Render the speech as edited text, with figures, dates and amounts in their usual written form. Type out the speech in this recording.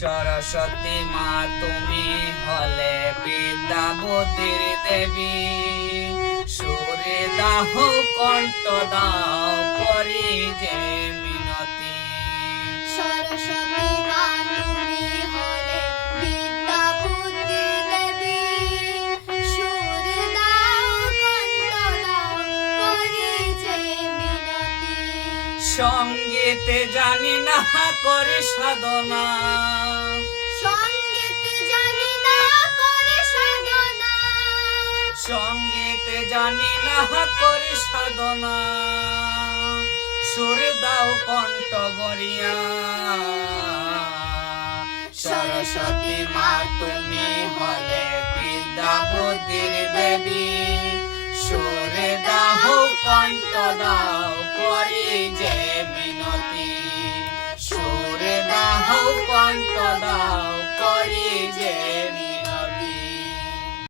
সরস্বতী মা তুমি হলে বিদ্যা বুদ্ধির দেবী, সুরে দাহ কণ্ঠ দাও করি যে মিনতি। সরস্বতী মা তুমি হলে বিদ্যা বুদ্ধির দেবী, সুর দাও কণ্ঠ দাও করি যে মিনতি। সঙ্গীতে জানি না করে সাধনা, সঙ্গীত জানি না করে সাধনা, সঙ্গীতে জানি না করে সাধনা, সুর দাও কণ্ঠ ভরিয়া। সরস্বতী মা তুমি হলে বিদ্যা বুদ্ধির দেবী, সুর দাও কণ্ঠ দাও করি যে মিনতি, সুর দাও কণ্ঠ